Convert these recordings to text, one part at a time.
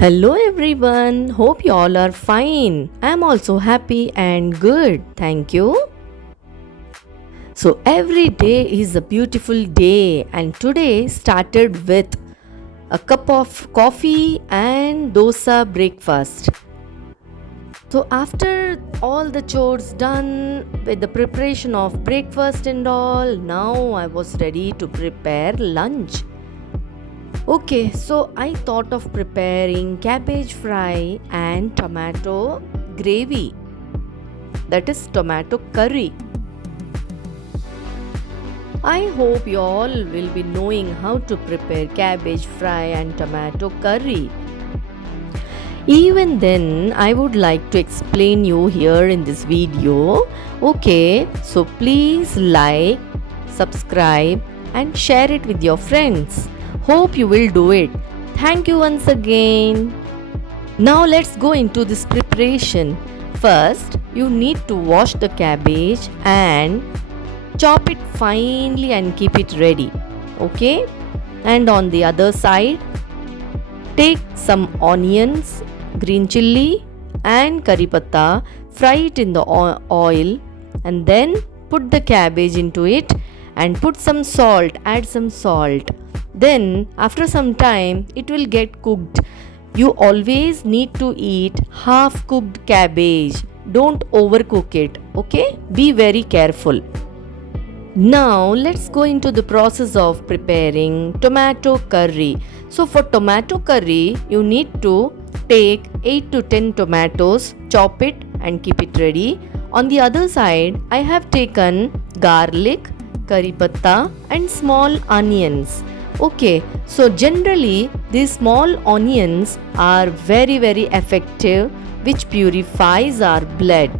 Hello everyone, hope you all are fine. I am also happy and good, thank you. So, every day is a beautiful day, and today started with a cup of coffee and dosa breakfast. So, after all the chores done with the preparation of breakfast and all, now I was ready to prepare lunch. Okay, so I thought of preparing cabbage fry and tomato gravy, that is tomato curry. I hope you all will be knowing how to prepare cabbage fry and tomato curry. Even then, I would like to explain you here in this video. Okay, so please like, subscribe and share it with your friends. Hope you will do it. Thank you once again. Now let's go into this preparation. First, you need to wash the cabbage and chop it finely and keep it ready. Okay? And on the other side, take some onions, green chilli and curry patta, fry it in the oil and then put the cabbage into it and put some salt, add some salt. Then after some time it will get cooked. You always need to eat half cooked cabbage. Don't overcook it, okay? Be very careful. Now let's go into the process of preparing tomato curry. So for tomato curry, you need to take 8 to 10 tomatoes, chop it and keep it ready. On the other side, I have taken garlic, curry patta and small onions. Okay, so generally these small onions are very effective, which purifies our blood.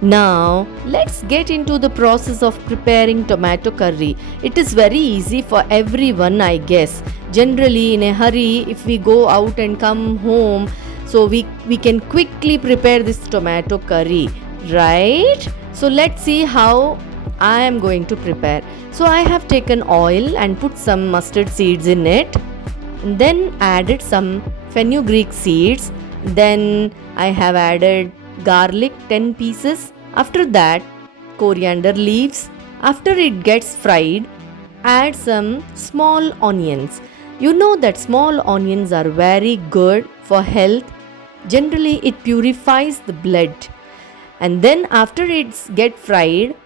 Now let's get into the process of preparing tomato curry. It is very easy for everyone, I guess. Generally in a hurry, if we go out and come home, so we can quickly prepare this tomato curry, right? So let's see how I am going to prepare. So I have taken oil and put some mustard seeds in it, and then added some fenugreek seeds. Then I have added garlic 10 pieces. After that, coriander leaves. After it gets fried, add some small onions. You know that small onions are very good for health. Generally it purifies the blood. And then after it's get fried,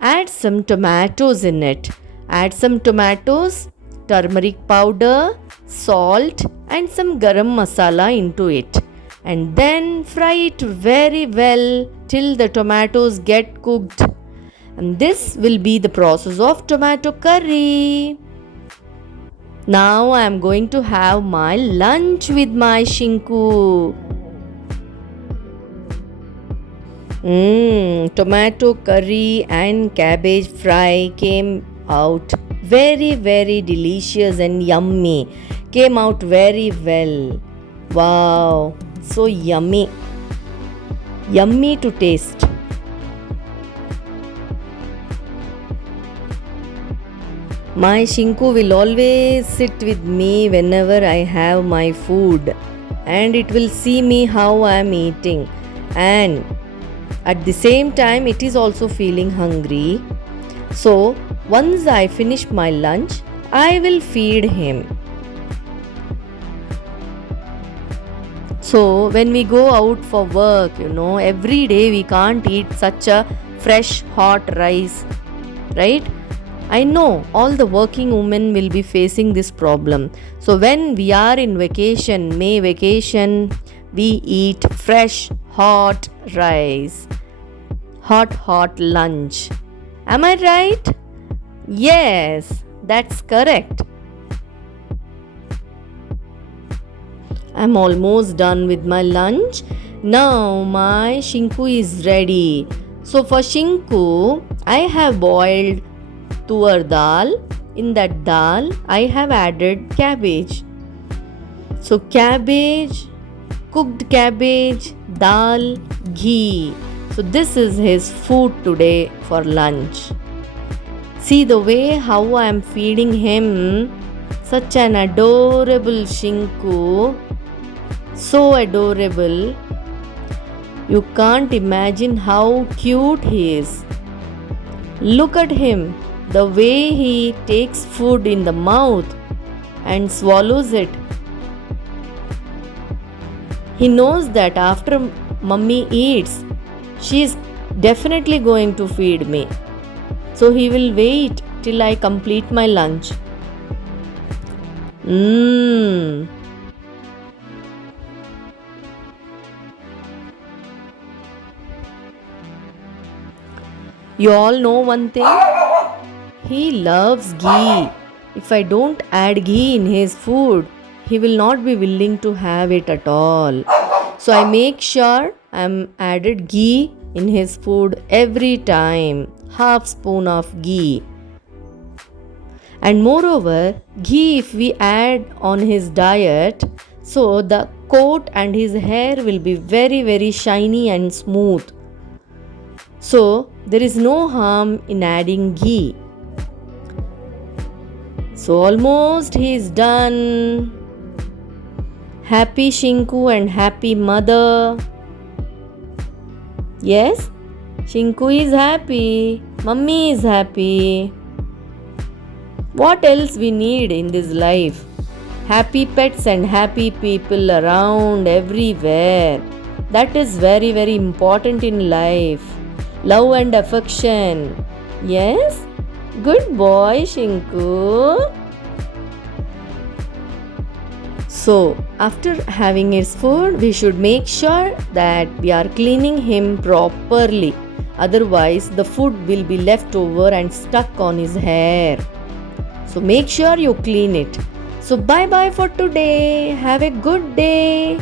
add some tomatoes in it. Add some tomatoes, turmeric powder, salt and some garam masala into it. And then fry it very well till the tomatoes get cooked. And this will be the process of tomato curry. Now I am going to have my lunch with my shinku. Tomato curry and cabbage fry came out very delicious and yummy. Came out very well. Wow, so yummy. Yummy to taste. My shinku will always sit with me whenever I have my food, and it will see me how I am eating, and at the same time it is also feeling hungry. So once I finish my lunch, I will feed him. So when we go out for work, every day we can't eat such a fresh hot rice, right? I know all the working women will be facing this problem. So when we are in vacation, May vacation, we eat fresh hot rice. Hot lunch. Am I right? Yes, that's correct. I'm almost done with my lunch. Now my shinku is ready. So for shinku, I have boiled tuar dal. In that dal, I have added cabbage. So cabbage, cooked cabbage, dal, ghee. So this is his food today for lunch. See the way how I am feeding him. Such an adorable Shinku. So adorable. You can't imagine how cute he is. Look at him, the way he takes food in the mouth and swallows it. He knows that after mummy eats, she is definitely going to feed me. So he will wait till I complete my lunch. You all know one thing? He loves ghee. If I don't add ghee in his food, he will not be willing to have it at all. So I make sure I'm added ghee in his food every time. Half spoon of ghee. And moreover, ghee if we add on his diet, so the coat and his hair will be very, very shiny and smooth. So there is no harm in adding ghee. So almost he is done. Happy Shinku and happy mother. Yes, Shinku is happy. Mummy is happy. What else we need in this life? Happy pets and happy people around everywhere. That is very, very important in life. Love and affection. Yes? Good boy, Shinku. So, after having his food, we should make sure that we are cleaning him properly. Otherwise, the food will be left over and stuck on his hair. So, make sure you clean it. So, bye bye for today. Have a good day.